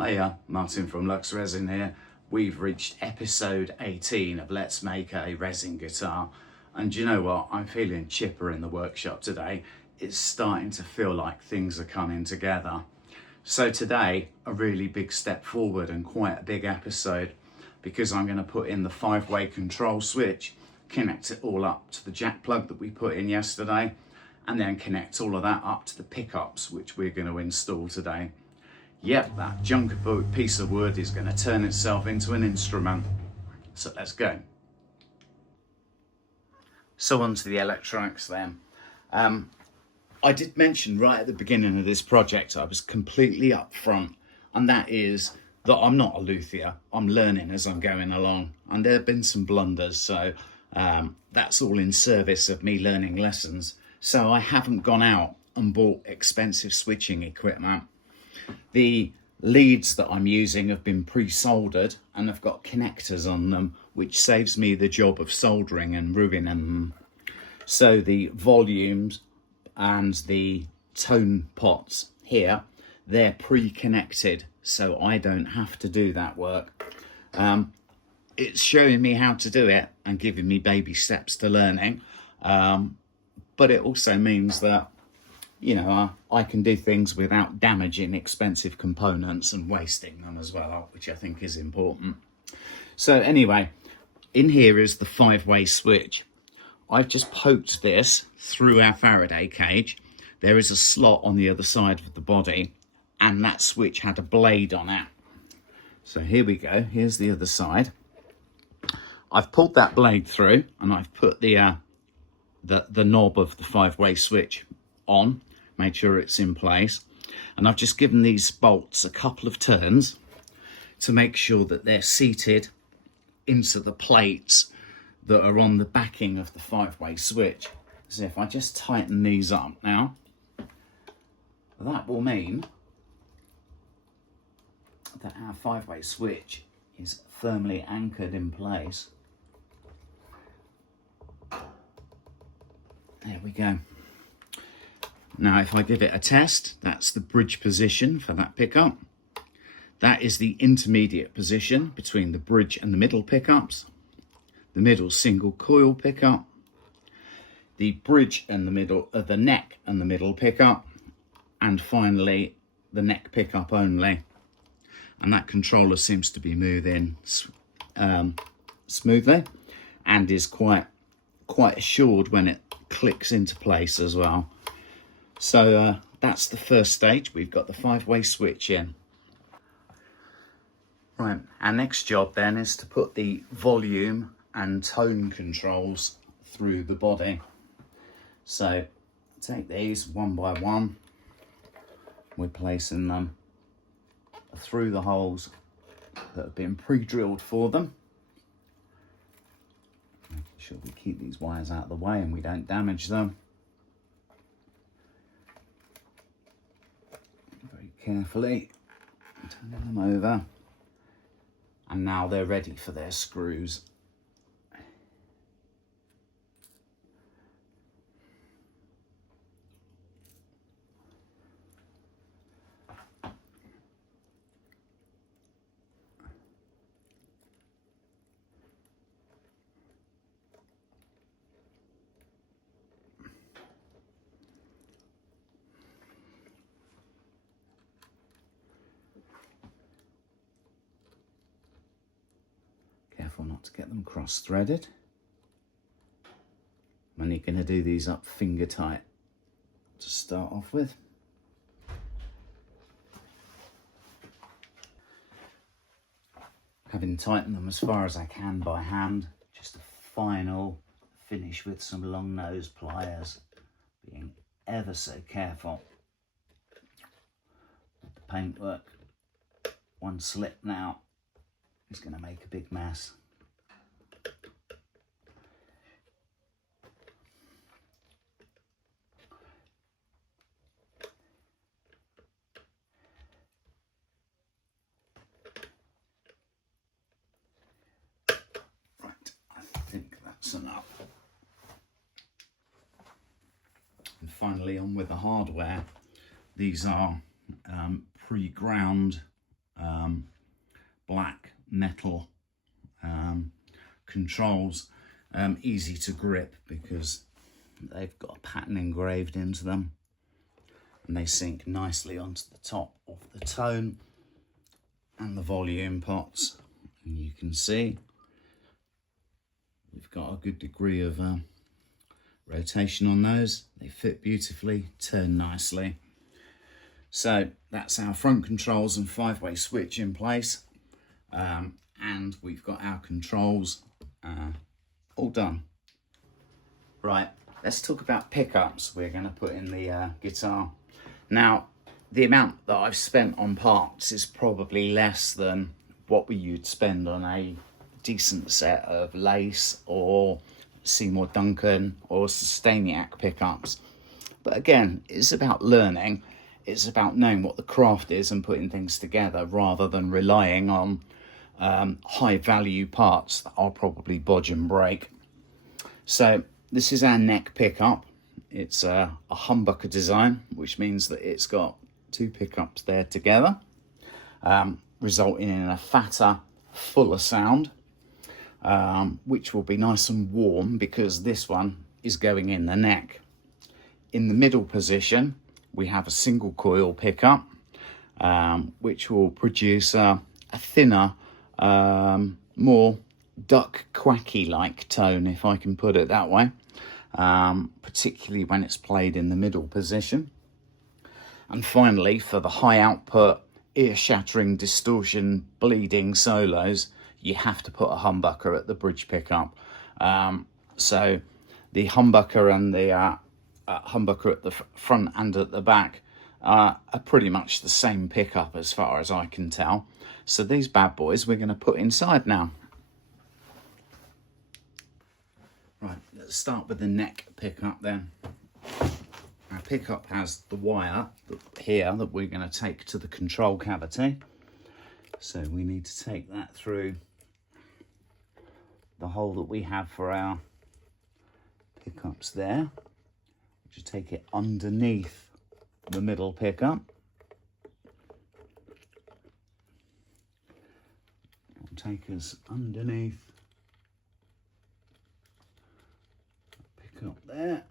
Hiya, Martyn from Lux Resin here. We've reached episode 18 of Let's Make a Resin Guitar. And you know what? I'm feeling chipper in the workshop today. It's starting to feel like things are coming together. So today, a really big step forward and quite a big episode, because I'm going to put in the 5-way control switch, connect it all up to the jack plug that we put in yesterday, and then connect all of that up to the pickups, which we're going to install today. Yep, that junk piece of wood is going to turn itself into an instrument. So let's go. So onto the electronics then. I did mention right at the beginning of this project, I was completely upfront, and that is that I'm not a luthier. I'm learning as I'm going along, and there have been some blunders, so that's all in service of me learning lessons. So I haven't gone out and bought expensive switching equipment. The leads that I'm using have been pre-soldered and have got connectors on them, which saves me the job of soldering and ruining them. So the volumes and the tone pots here, they're pre-connected, so I don't have to do that work. It's showing me how to do it and giving me baby steps to learning, but it also means that, you know, I can do things without damaging expensive components and wasting them as well, which I think is important. So anyway, in here is the 5-way switch. I've just poked this through our Faraday cage. There is a slot on the other side of the body, and that switch had a blade on it. So here we go, here's the other side. I've pulled that blade through, and I've put the knob of the 5-way switch on, made sure it's in place, and I've just given these bolts a couple of turns to make sure that they're seated into the plates that are on the backing of the 5-way switch. So if I just tighten these up now, that will mean that our 5-way switch is firmly anchored in place. There we go. Now if I give it a test, that's the bridge position for that pickup. That is the intermediate position between the bridge and the middle pickups. The middle single coil pickup. The bridge and the middle, the neck and the middle pickup. And finally the neck pickup only. And that controller seems to be moving smoothly and is quite assured when it clicks into place as well. So that's the first stage. We've got the 5-way switch in. Right, our next job then is to put the volume and tone controls through the body. So take these one by one. We're placing them through the holes that have been pre-drilled for them. Making sure we keep these wires out of the way and we don't damage them. Carefully turning them over, and now they're ready for their screws. Careful not to get them cross-threaded. I'm only going to do these up finger tight to start off with. Having tightened them as far as I can by hand, just a final finish with some long nose pliers, being ever so careful with the paintwork. One slip now is going to make a big mess. Right, I think that's enough. And finally on with the hardware. These are pre-ground black metal controls, easy to grip because they've got a pattern engraved into them, and they sink nicely onto the top of the tone and the volume pots. And you can see we've got a good degree of rotation on those. They fit beautifully, turn nicely. So that's our front controls and 5-way switch in place, and we've got our controls all done. Right, let's talk about pickups we're going to put in the guitar. Now, the amount that I've spent on parts is probably less than what you'd spend on a decent set of Lace or Seymour Duncan or Sustainiac pickups. But again, it's about learning. It's about knowing what the craft is and putting things together rather than relying on high value parts that are probably bodge and break. So this is our neck pickup. It's a humbucker design, which means that it's got 2 pickups there together, resulting in a fatter, fuller sound, which will be nice and warm because this one is going in the neck. In the middle position, we have a single coil pickup, which will produce a thinner, more duck quacky like tone, if I can put it that way, particularly when it's played in the middle position. And finally, for the high output, ear-shattering, distortion, bleeding solos, you have to put a humbucker at the bridge pickup. So the humbucker and the humbucker at the front and at the back are pretty much the same pickup as far as I can tell. So these bad boys we're going to put inside now. Right, let's start with the neck pickup then. Our pickup has the wire here that we're going to take to the control cavity. So we need to take that through the hole that we have for our pickups there. Just take it underneath the middle pickup. It'll take us underneath the pickup there.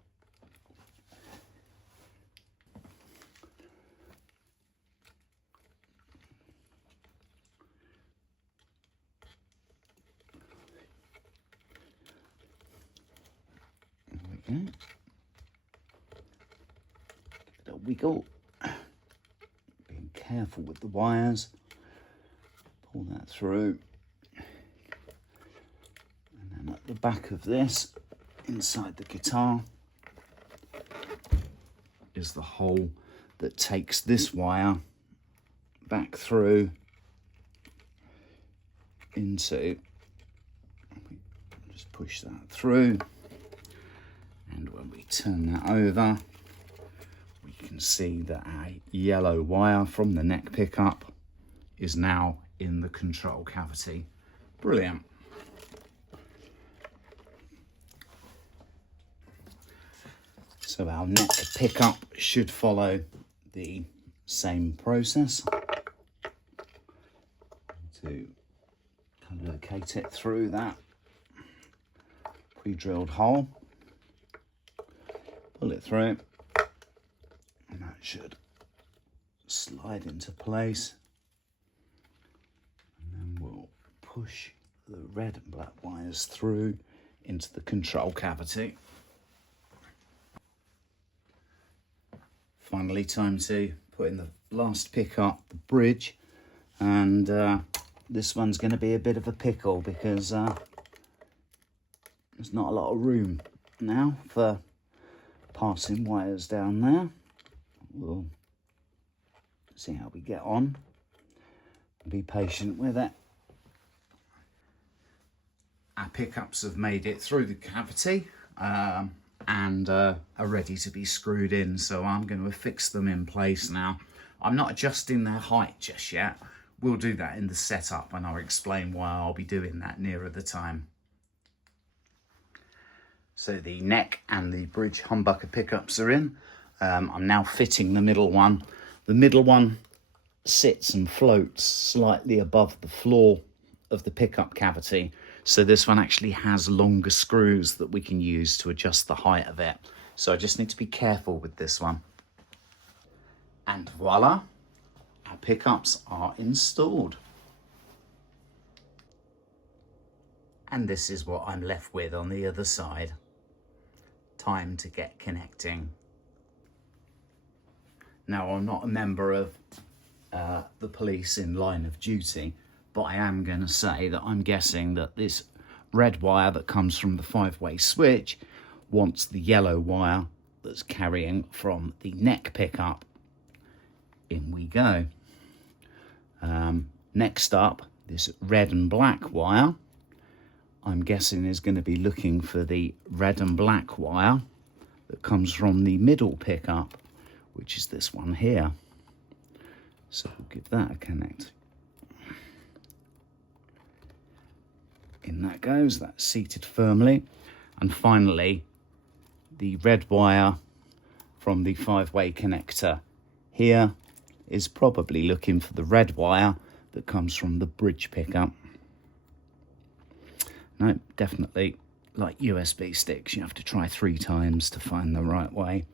There we go. Give it a wiggle. Being careful with the wires. Pull that through. And then at the back of this, inside the guitar, is the hole that takes this wire back through into, just push that through, and when we turn that over, we can see that our yellow wire from the neck pickup is now in the control cavity. Brilliant. So our neck pickup should follow the same process to locate it through that pre-drilled hole, pull it through, and that should slide into place, and then we'll push the red and black wires through into the control cavity. Finally, time to put in the last pickup, the bridge, and this one's going to be a bit of a pickle because there's not a lot of room now for passing wires down there. We'll see how we get on. Be patient with it. Our pickups have made it through the cavity and are ready to be screwed in, so I'm going to affix them in place now. I'm not adjusting their height just yet. We'll do that in the setup, and I'll explain why I'll be doing that nearer the time. So the neck and the bridge humbucker pickups are in. I'm now fitting the middle one. The middle one sits and floats slightly above the floor of the pickup cavity. So this one actually has longer screws that we can use to adjust the height of it. So I just need to be careful with this one. And voila, our pickups are installed. And this is what I'm left with on the other side. Time to get connecting. Now, I'm not a member of the police in line of duty, but I am going to say that I'm guessing that this red wire that comes from the 5-way switch wants the yellow wire that's carrying from the neck pickup. In we go. Next up, this red and black wire, I'm guessing is going to be looking for the red and black wire that comes from the middle pickup, which is this one here. So we'll give that a connect. In that goes, that's seated firmly. And finally, the red wire from the 5-way connector here is probably looking for the red wire that comes from the bridge pickup. No, definitely like USB sticks, you have to try 3 times to find the right way.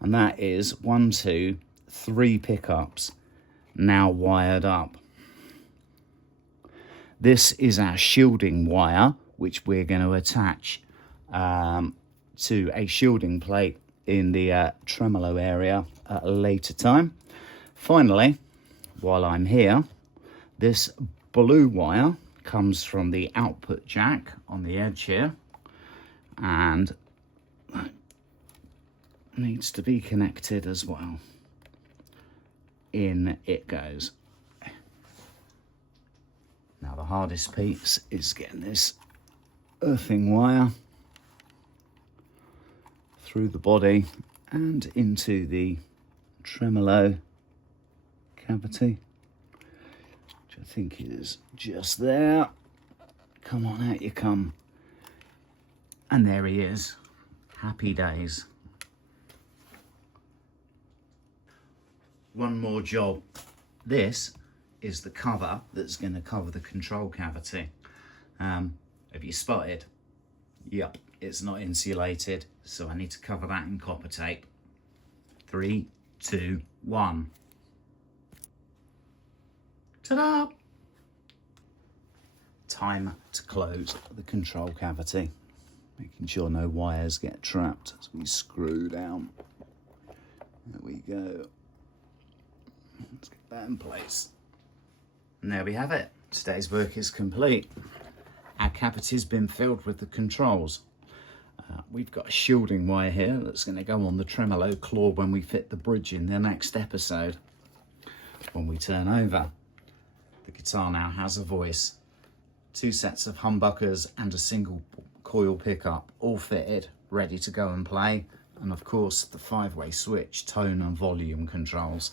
And that is 1, 2, 3 pickups now wired up. This is our shielding wire, which we're going to attach to a shielding plate in the tremolo area at a later time. Finally, while I'm here, this blue wire comes from the output jack on the edge here and needs to be connected as well. In it goes. Now the hardest piece is getting this earthing wire through the body and into the tremolo cavity, which I think is just there. Come on, out you come. And there he is. Happy days. One more job. This is the cover that's going to cover the control cavity. Have you spotted? Yep, it's not insulated, so I need to cover that in copper tape. 3, 2, 1. Ta-da! Time to close the control cavity, making sure no wires get trapped as we screw down. There we go. Let's get that in place. And there we have it. Today's work is complete. Our cavity's been filled with the controls. We've got a shielding wire here that's going to go on the tremolo claw when we fit the bridge in the next episode. When we turn over, the guitar now has a voice. 2 sets of humbuckers and a single coil pickup, all fitted, ready to go and play. And of course, the 5-way switch, tone and volume controls.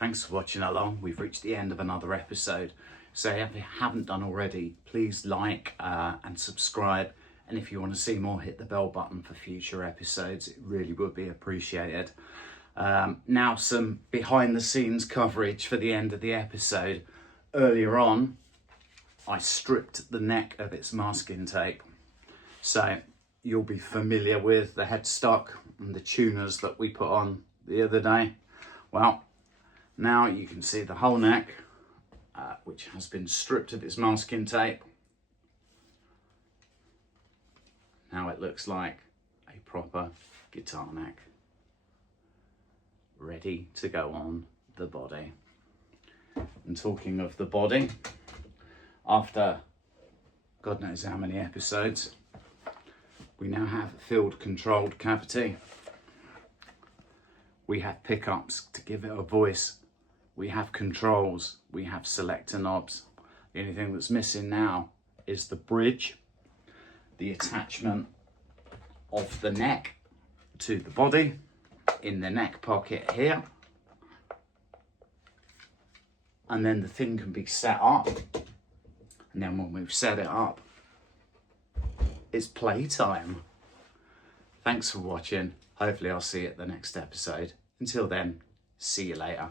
Thanks for watching along. We've reached the end of another episode. So if you haven't done already, please like and subscribe. And if you want to see more, hit the bell button for future episodes. It really would be appreciated. Now some behind the scenes coverage for the end of the episode. Earlier on, I stripped the neck of its masking tape. So you'll be familiar with the headstock and the tuners that we put on the other day. Well, now you can see the whole neck, which has been stripped of its masking tape. Now it looks like a proper guitar neck, ready to go on the body. And talking of the body, after God knows how many episodes, we now have a field controlled cavity. We have pickups to give it a voice. We have controls, we have selector knobs. The only thing that's missing now is the bridge, the attachment of the neck to the body in the neck pocket here. And then the thing can be set up. And then when we've set it up, it's playtime. Thanks for watching. Hopefully I'll see you at the next episode. Until then, See you later.